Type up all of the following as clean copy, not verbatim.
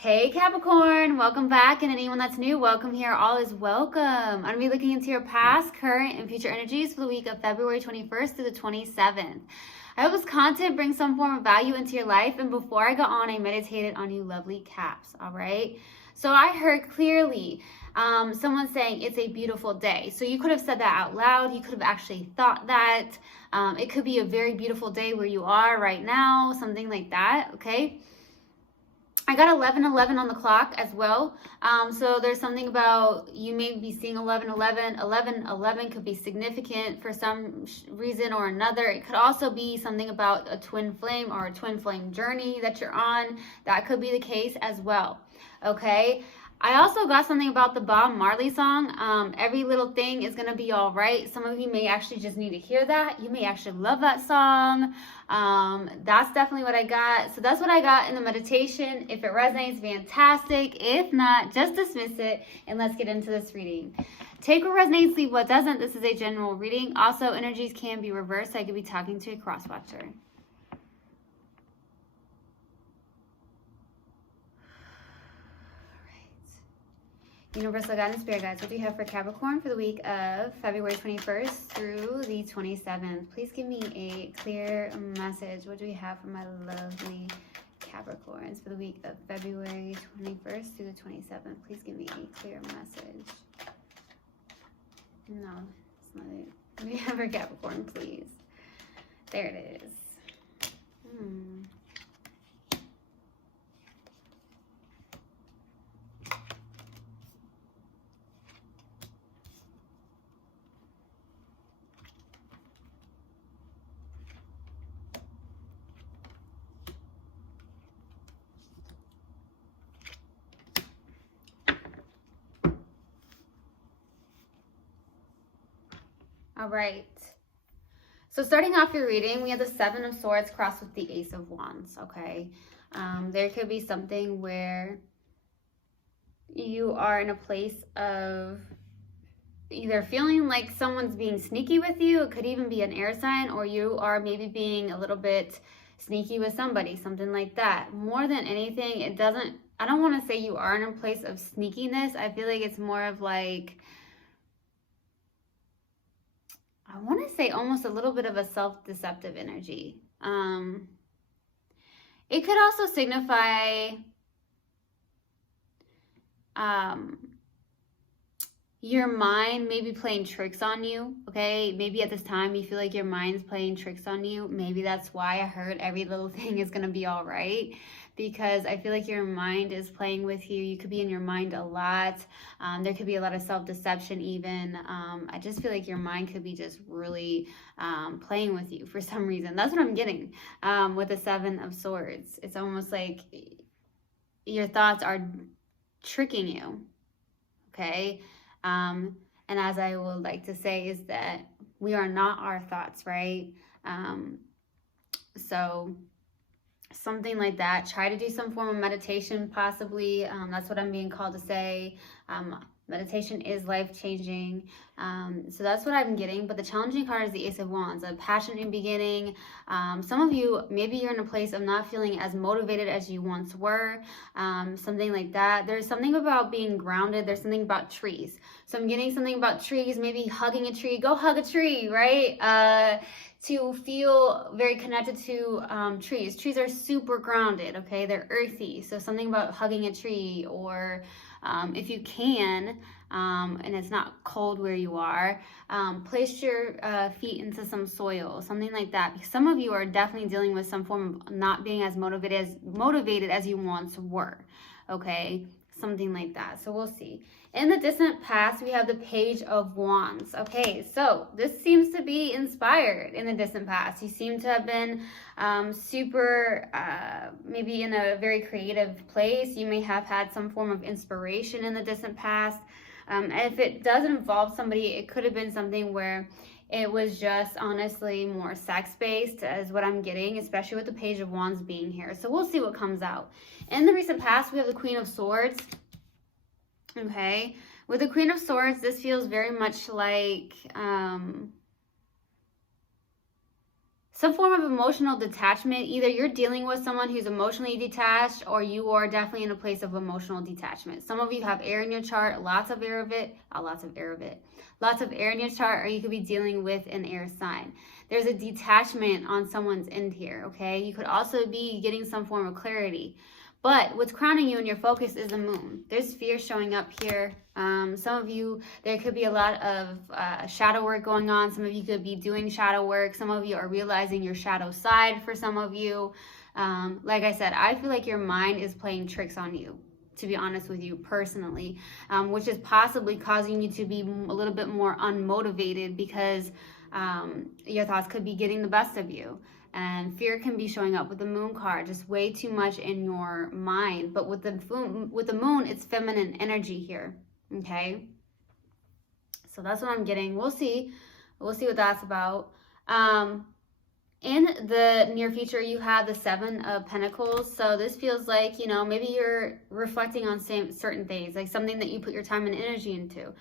Hey Capricorn, welcome back, and anyone that's new, welcome here. All is welcome. I'm going to be looking into your past, current, and future energies for the week of February 21st through the 27th. I hope this content brings some form of value into your life, and before I got on, I meditated on you lovely caps, all right? So I heard clearly someone saying it's a beautiful day. So you could have said that out loud. You could have actually thought that. It could be a very beautiful day where you are right now, something like that, okay? I got 11:11 on the clock as well. So there's something about you may be seeing 11:11. 11:11 could be significant for some reason or another. It could also be something about a twin flame or a twin flame journey that you're on. That could be the case as well. Okay. I also got something about the Bob Marley song. Every little thing is going to be all right. Some of you may actually just need to hear that. You may actually love that song. That's definitely what I got. So that's what I got in the meditation. If it resonates, fantastic. If not, just dismiss it and let's get into this reading. Take what resonates, leave what doesn't. This is a general reading. Also, energies can be reversed. I could be talking to a cross-watcher. Universal guidance, spirit guides, what do you have for Capricorn for the week of February 21st through the 27th? Please give me a clear message. What do we have for my lovely Capricorns for the week of February 21st through the 27th? Please give me a clear message. No, it's not it. What do we have for Capricorn, please? There it is. All right. So starting off your reading, we have the Seven of Swords crossed with the Ace of Wands, okay? There could be something where you are in a place of either feeling like someone's being sneaky with you. It could even be an air sign, or you are maybe being a little bit sneaky with somebody, something like that. More than anything, I don't want to say you are in a place of sneakiness. I feel like it's more of like, I want to say almost a little bit of a self-deceptive energy. It could also signify your mind maybe playing tricks on you, okay? Maybe at this time you feel like your mind's playing tricks on you. Maybe that's why I heard every little thing is going to be all right, because I feel like your mind is playing with you. You could be in your mind a lot. There could be a lot of self-deception even. I just feel like your mind could be just really playing with you for some reason. That's what I'm getting with the Seven of Swords. It's almost like your thoughts are tricking you, okay? And as I would like to say is that we are not our thoughts, right? So something like that. Try to do some form of meditation, possibly. That's what I'm being called to say. Meditation is life-changing. So that's what I'm getting. But the challenging card is the Ace of Wands, a passionate beginning. Some of you, maybe you're in a place of not feeling as motivated as you once were. Something like that. There's something about being grounded. There's something about trees. So I'm getting something about trees, maybe hugging a tree. Go hug a tree, right? To feel very connected to trees. Trees are super grounded, okay? They're earthy. So something about hugging a tree, or if you can, and it's not cold where you are, place your feet into some soil, something like that. Because some of you are definitely dealing with some form of not being as motivated as you once were, okay? Something like that. So we'll see. In the distant past, we have the Page of Wands. Okay, so this seems to be inspired in the distant past. You seem to have been super, maybe in a very creative place. You may have had some form of inspiration in the distant past. And if it does involve somebody, it could have been something where it was just honestly more sex-based, as what I'm getting, especially with the Page of Wands being here. So we'll see what comes out. In the recent past, we have the Queen of Swords. Okay, with the Queen of Swords, this feels very much like some form of emotional detachment. Either you're dealing with someone who's emotionally detached, or you are definitely in a place of emotional detachment. Some of you have air in your chart, lots of air in your chart, or you could be dealing with an air sign. There's a detachment on someone's end here, okay? You could also be getting some form of clarity. But what's crowning you in your focus is the moon. There's fear showing up here. Some of you, there could be a lot of shadow work going on. Some of you could be doing shadow work. Some of you are realizing your shadow side for some of you. Like I said, I feel like your mind is playing tricks on you, to be honest with you personally, which is possibly causing you to be a little bit more unmotivated because your thoughts could be getting the best of you. And fear can be showing up with the moon card, just way too much in your mind. But with the moon, it's feminine energy here, okay? So that's what I'm getting. We'll see what that's about. In the near future, you have the 7 of Pentacles. So this feels like, maybe you're reflecting on certain things, like something that you put your time and energy into.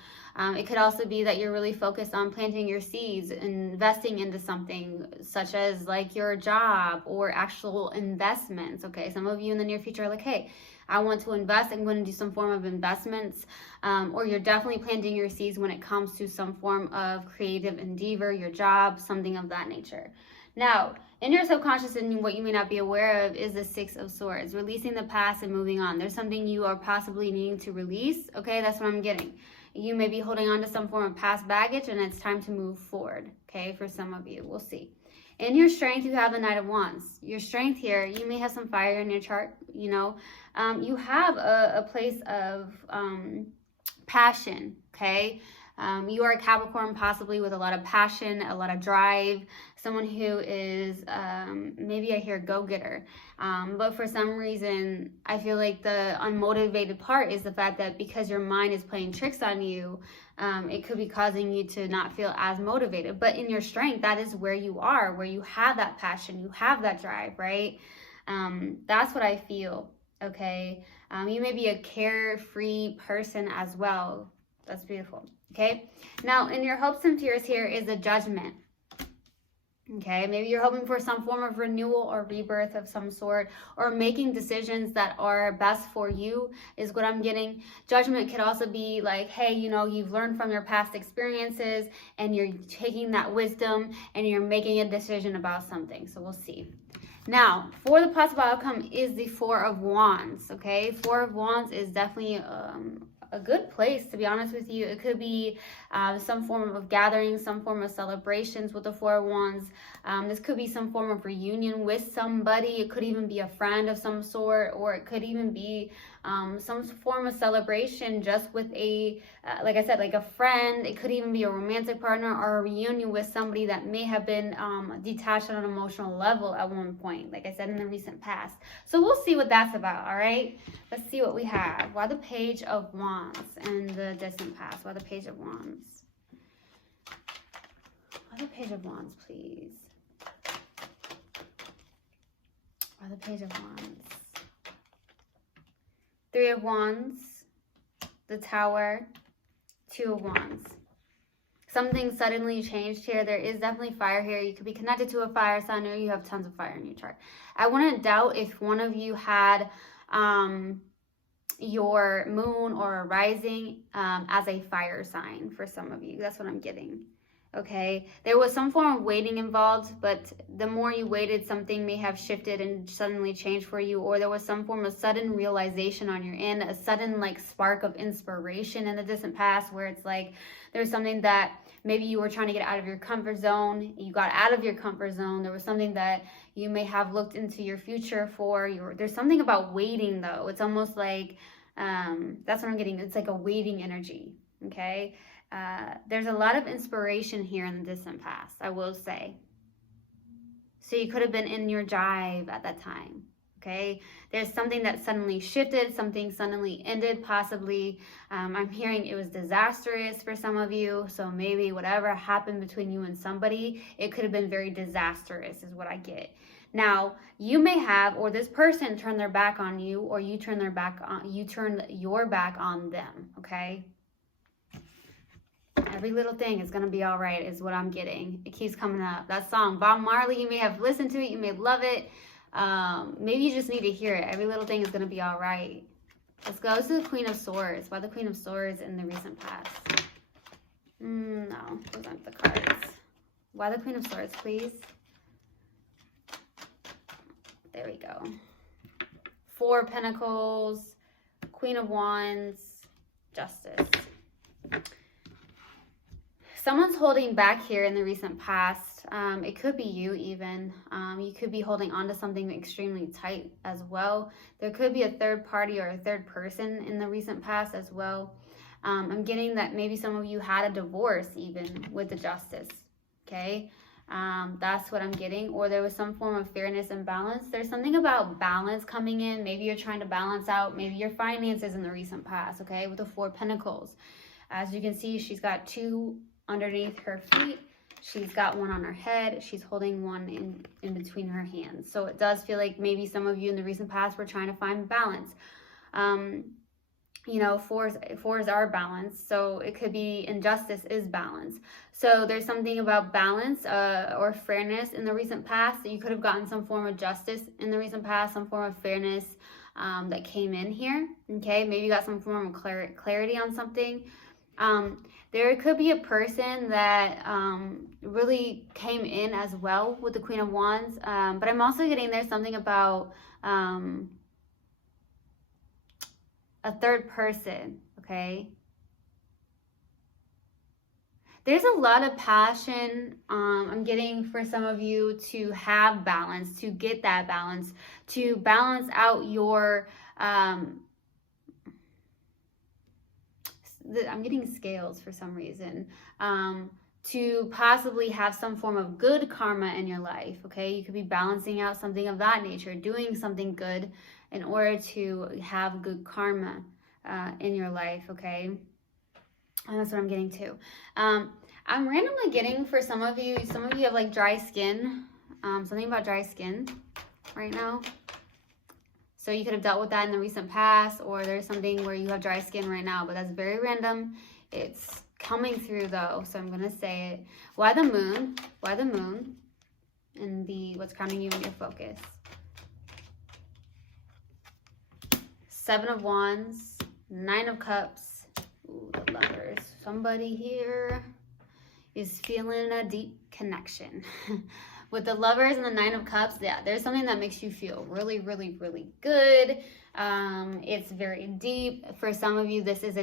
It could also be that you're really focused on planting your seeds, investing into something such as like your job or actual investments. Okay, some of you in the near future are like, hey, I want to invest. I'm going to do some form of investments. Or you're definitely planting your seeds when it comes to some form of creative endeavor, your job, something of that nature. Now, in your subconscious, and what you may not be aware of, is the 6 of Swords, releasing the past and moving on. There's something you are possibly needing to release. Okay, that's what I'm getting. You may be holding on to some form of past baggage, and it's time to move forward. Okay, for some of you, we'll see. In your strength, you have the Knight of Wands. Your strength here, you may have some fire in your chart. You have a place of passion. Okay. You are a Capricorn, possibly with a lot of passion, a lot of drive, someone who is, maybe I hear go-getter. But for some reason, I feel like the unmotivated part is the fact that because your mind is playing tricks on you, it could be causing you to not feel as motivated. But in your strength, that is where you are, where you have that passion, you have that drive, right? That's what I feel, okay? You may be a carefree person as well. That's beautiful. Okay, now in your hopes and fears here is a Judgment. Okay, maybe you're hoping for some form of renewal or rebirth of some sort, or making decisions that are best for you is what I'm getting. Judgment could also be like, hey, you've learned from your past experiences and you're taking that wisdom and you're making a decision about something. So we'll see. Now, for the possible outcome is the 4 of Wands. Okay, 4 of Wands is definitely a good place, to be honest with you. It could be some form of gathering, some form of celebrations with the 4 of Wands. This could be some form of reunion with somebody. It could even be a friend of some sort, or it could even be some form of celebration just with like I said, like a friend. It could even be a romantic partner or a reunion with somebody that may have been detached on an emotional level at one point, like I said, in the recent past. So we'll see what that's about, all right? Let's see what we have. Why the Page of Wands in the distant past? Why the Page of Wands? Why the Page of Wands, please? Why the Page of Wands? 3 of Wands, the Tower, 2 of Wands. Something suddenly changed here. There is definitely fire here. You could be connected to a fire sign, or you have tons of fire in your chart. I wouldn't doubt if one of you had your moon or a rising as a fire sign for some of you. That's what I'm getting. Okay, there was some form of waiting involved, but the more you waited, something may have shifted and suddenly changed for you, or there was some form of sudden realization on your end, a sudden like spark of inspiration in the distant past, where it's like there's something that maybe you were trying to get out of your comfort zone. You got out of your comfort zone. There was something that you may have looked into your future for. There's something about waiting, though. It's almost like that's what I'm getting. It's like a waiting energy. Okay. There's a lot of inspiration here in the distant past, I will say. So you could have been in your jive at that time, okay? There's something that suddenly shifted, something suddenly ended, possibly. I'm hearing it was disastrous for some of you, so maybe whatever happened between you and somebody, it could have been very disastrous is what I get. Now, you may have, or this person turned their back on you, or you turned your back on them, okay? Every little thing is going to be all right is what I'm getting. It keeps coming up. That song, Bob Marley, you may have listened to it. You may love it. Maybe you just need to hear it. Every little thing is going to be all right. Let's go to the Queen of Swords. Why the Queen of Swords in the recent past? No, those aren't the cards. Why the Queen of Swords, please? There we go. Four of Pentacles, Queen of Wands, Justice. Someone's holding back here in the recent past. It could be you even. You could be holding on to something extremely tight as well. There could be a third party or a third person in the recent past as well. I'm getting that maybe some of you had a divorce even with the Justice, okay? That's what I'm getting. Or there was some form of fairness and balance. There's something about balance coming in. Maybe you're trying to balance out maybe your finances in the recent past, okay? With the Four of Pentacles. As you can see, she's got two underneath her feet. She's got one on her head. She's holding one in between her hands. So it does feel like maybe some of you in the recent past were trying to find balance. You know, fours are balance. So it could be injustice is balance. So there's something about balance or fairness in the recent past. That you could have gotten some form of justice in the recent past, some form of fairness that came in here. Okay, maybe you got some form of clarity on something. There could be a person that really came in as well with the Queen of Wands. But I'm also getting there's something about a third person, okay? There's a lot of passion I'm getting for some of you to have balance, to get that balance, to balance out your... I'm getting scales for some reason, to possibly have some form of good karma in your life, okay? You could be balancing out something of that nature, doing something good in order to have good karma in your life, okay? And that's what I'm getting to. I'm randomly getting for some of you have like dry skin, something about dry skin right now. So you could have dealt with that in the recent past, or there's something where you have dry skin right now, but that's very random. It's coming through though, so I'm gonna say it. Why the moon? Why the moon? And what's grounding you in your focus? Seven of Wands, Nine of Cups, ooh, the Lovers. Somebody here is feeling a deep connection. With the Lovers and the Nine of Cups, yeah, there's something that makes you feel really, really, really good. It's very deep. For some of you, this is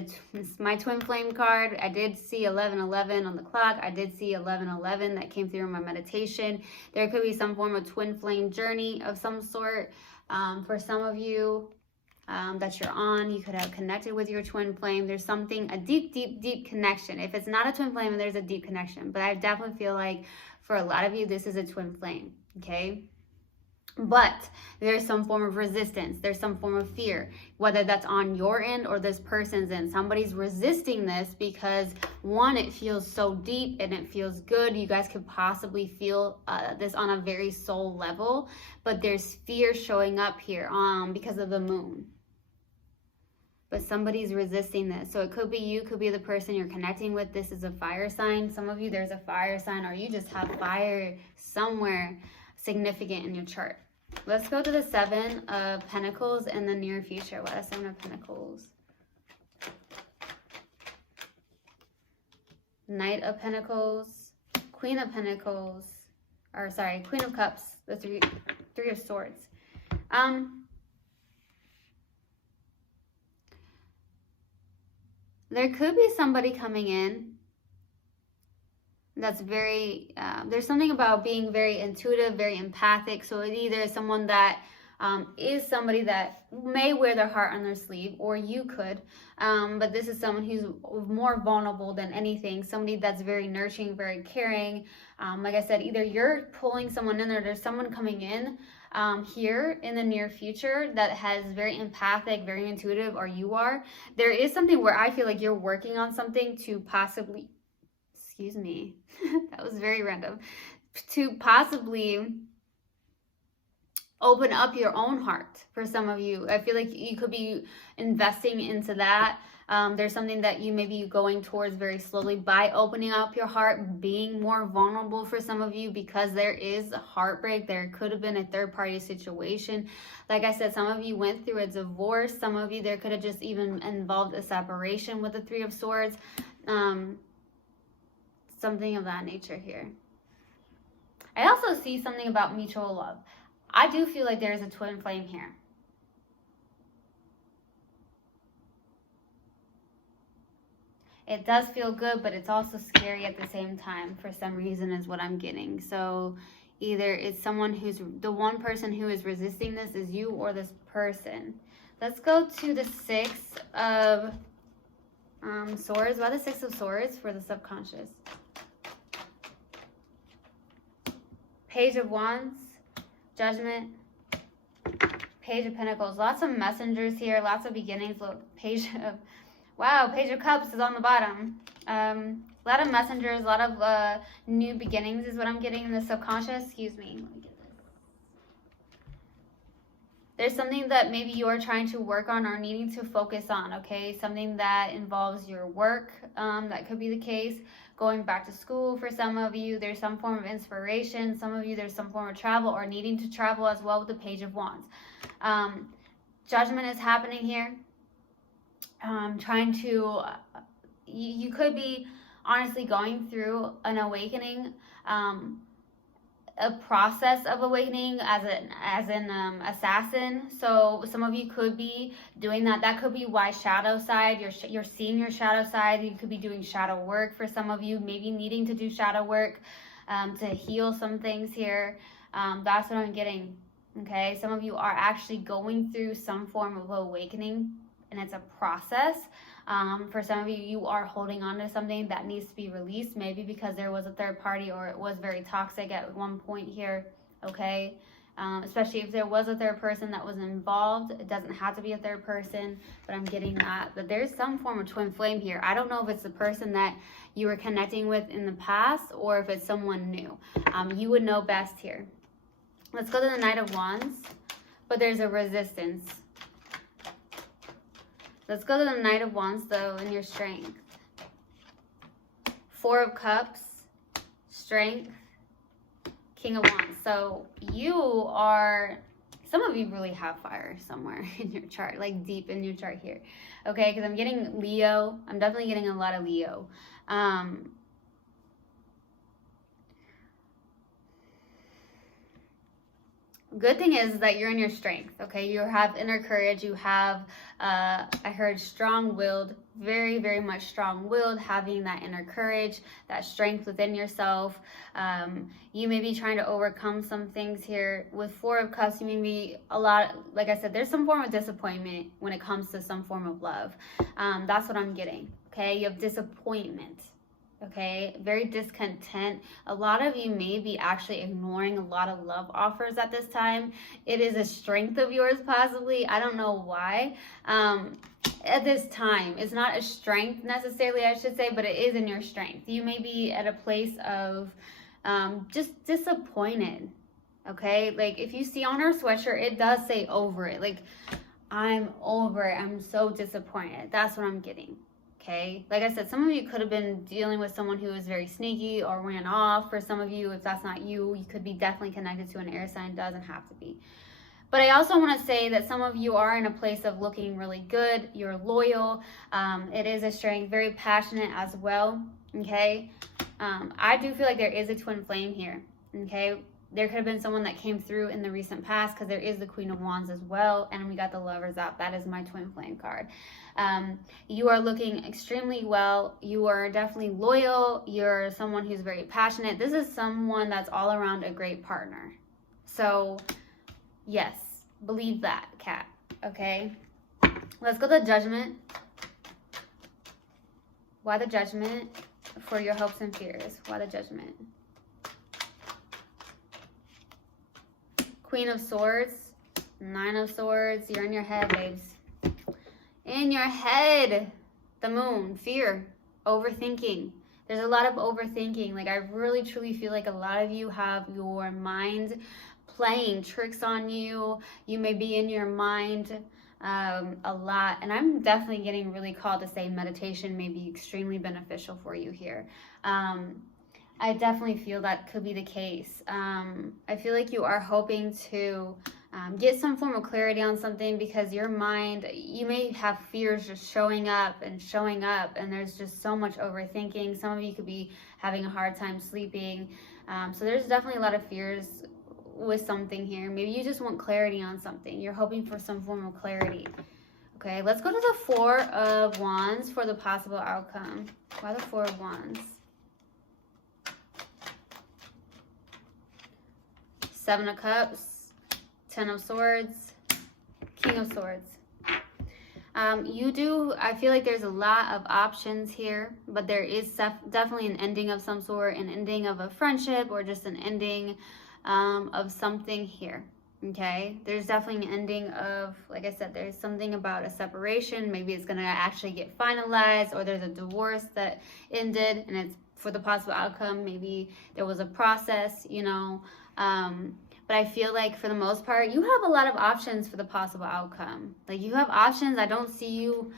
my twin flame card. I did see 1111 on the clock. I did see 1111 that came through in my meditation. There could be some form of twin flame journey of some sort. For some of you that you're on, you could have connected with your twin flame. There's something, a deep, deep, deep connection. If it's not a twin flame, there's a deep connection. But I definitely feel like for a lot of you, this is a twin flame, okay? But there's some form of resistance. There's some form of fear, whether that's on your end or this person's end. Somebody's resisting this because, one, it feels so deep and it feels good. You guys could possibly feel this on a very soul level, but there's fear showing up here because of the moon. But somebody's resisting this. So it could be you, could be the person you're connecting with. This is a fire sign. Some of you, there's a fire sign, or you just have fire somewhere significant in your chart. Let's go to the Seven of Pentacles in the near future. What is Seven of Pentacles? Knight of Pentacles, Queen of Pentacles, or sorry, Queen of Cups, the Three of Swords. There could be somebody coming in that's very, there's something about being very intuitive, very empathic. So it either is someone that is somebody that may wear their heart on their sleeve, or you could. But this is someone who's more vulnerable than anything. Somebody that's very nurturing, very caring. Like I said, either you're pulling someone in, or there's someone coming in here in the near future that has very empathic, very intuitive, or you are. There is something where I feel like you're working on something to possibly, excuse me, that was very random, to possibly open up your own heart for some of you. I feel like you could be investing into that. There's something that you may be going towards very slowly by opening up your heart, being more vulnerable for some of you, because there is heartbreak. There could have been a third-party situation. Like I said, some of you went through a divorce. Some of you, there could have just even involved a separation with the Three of Swords. Something of that nature here. I also see something about mutual love. I do feel like there is a twin flame here. It does feel good, but it's also scary at the same time for some reason is what I'm getting. So either it's someone who's, the one person who is resisting this is you or this person. Let's go to the Six of Swords. Why the Six of Swords for the subconscious? Page of Wands, Judgment, Page of Pentacles. Lots of messengers here, lots of beginnings. Look, Page of... Wow, Page of Cups is on the bottom. A lot of messengers, a lot of new beginnings is what I'm getting in the subconscious. Excuse me. Let me get this. There's something that maybe you're trying to work on or needing to focus on, okay? Something that involves your work. That could be the case. Going back to school for some of you. There's some form of inspiration. Some of you, there's some form of travel or needing to travel as well with the Page of Wands. Judgment is happening here. Trying to, you could be honestly going through an awakening, a process of awakening as an assassin. So some of you could be doing that. That could be why shadow side, you're seeing your shadow side. You could be doing shadow work for some of you, maybe needing to do shadow work to heal some things here. That's what I'm getting. Okay, some of you are actually going through some form of awakening, and it's a process. For some of you, you are holding on to something that needs to be released, maybe because there was a third party or it was very toxic at one point here, okay? Especially if there was a third person that was involved. It doesn't have to be a third person, but I'm getting that. But there's some form of twin flame here. I don't know if it's the person that you were connecting with in the past or if it's someone new. You would know best here. Let's go to the Knight of Wands, but there's a resistance. Let's go to the Knight of Wands, though, in your strength. Four of Cups, strength, King of Wands. So you are, some of you really have fire somewhere in your chart, like deep in your chart here. Okay, because I'm getting Leo. I'm definitely getting a lot of Leo. Good thing is that you're in your strength, okay? You have inner courage. You have, I heard strong-willed, very, very much strong-willed, having that inner courage, that strength within yourself. You may be trying to overcome some things here. With Four of Cups, you may be a lot, like I said, there's some form of disappointment when it comes to some form of love. That's what I'm getting, okay? You have disappointment. Okay, very discontent. A lot of you may be actually ignoring a lot of love offers at this time. It is a strength of yours, possibly. I don't know why. At this time, it's not a strength necessarily, I should say, but it is in your strength. You may be at a place of just disappointed. Okay, like if you see on her sweatshirt, it does say over it. Like, I'm over it. I'm so disappointed. That's what I'm getting. Okay, like I said, some of you could have been dealing with someone who was very sneaky or ran off. For some of you, if that's not you, you could be definitely connected to an air sign. Doesn't have to be. But I also want to say that some of you are in a place of looking really good. You're loyal. It is a strength, very passionate as well. Okay, I do feel like there is a twin flame here. Okay, there could have been someone that came through in the recent past, because there is the Queen of Wands as well, and we got the Lovers out. That is my twin flame card. You are looking extremely well. You are definitely loyal. You're someone who's very passionate. This is someone that's all around a great partner. So yes, believe that, Cat. Okay, let's go to Judgment. Why the Judgment? For your hopes and fears. Why the Judgment? Queen of Swords, Nine of Swords. You're in your head, babes. In your head. The Moon, fear, overthinking. There's a lot of overthinking. Like, I really truly feel like a lot of you have your mind playing tricks on you. You may be in your mind a lot. And I'm definitely getting really called to say meditation may be extremely beneficial for you here. I definitely feel that could be the case. I feel like you are hoping to get some form of clarity on something because your mind, you may have fears just showing up, and there's just so much overthinking. Some of you could be having a hard time sleeping. So there's definitely a lot of fears with something here. Maybe you just want clarity on something. You're hoping for some form of clarity. Okay, let's go to the Four of Wands for the possible outcome. Why the Four of Wands? Seven of Cups, Ten of Swords, King of Swords. I feel like there's a lot of options here, but there is definitely an ending of some sort, an ending of a friendship, or just an ending of something here. Okay, there's definitely an ending of, like I said, there's something about a separation. Maybe it's going to actually get finalized, or there's a divorce that ended and it's for the possible outcome. Maybe there was a process, you know. But I feel like for the most part, you have a lot of options for the possible outcome. Like, you have options. I don't see you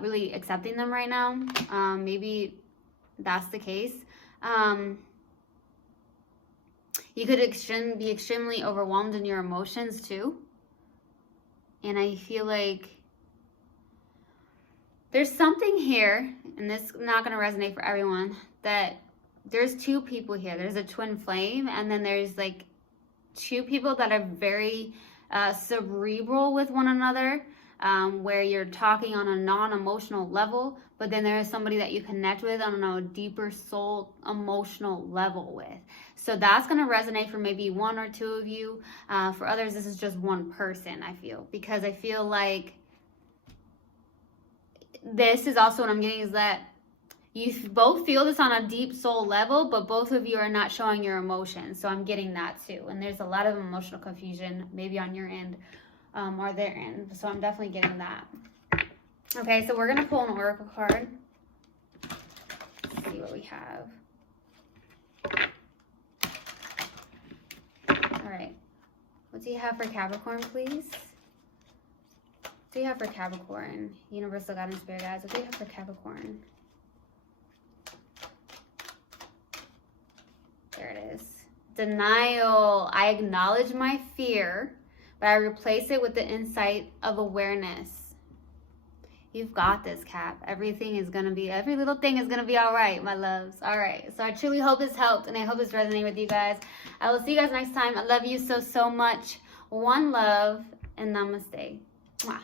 really accepting them right now. Maybe that's the case. You could be extremely overwhelmed in your emotions too. And I feel like there's something here, and this is not going to resonate for everyone, that there's two people here. There's a twin flame, and then there's like two people that are very cerebral with one another, where you're talking on a non-emotional level, but then there is somebody that you connect with on a deeper soul emotional level with. So that's going to resonate for maybe one or two of you. For others, this is just one person, I feel, because I feel like this is also what I'm getting, is that you both feel this on a deep soul level, but both of you are not showing your emotions. So I'm getting that too. And there's a lot of emotional confusion, maybe on your end or their end. So I'm definitely getting that. Okay, so we're going to pull an oracle card. Let's see what we have. All right. What do you have for Capricorn, please? What do you have for Capricorn? Universal God and Spirit Guides. What do you have for Capricorn? There it is. Denial. I acknowledge my fear, but I replace it with the insight of awareness. You've got this, Cap. every little thing is going to be all right, my loves. All right. So I truly hope this helped, and I hope this resonated with you guys. I will see you guys next time. I love you so, so much. One love, and namaste. Mwah.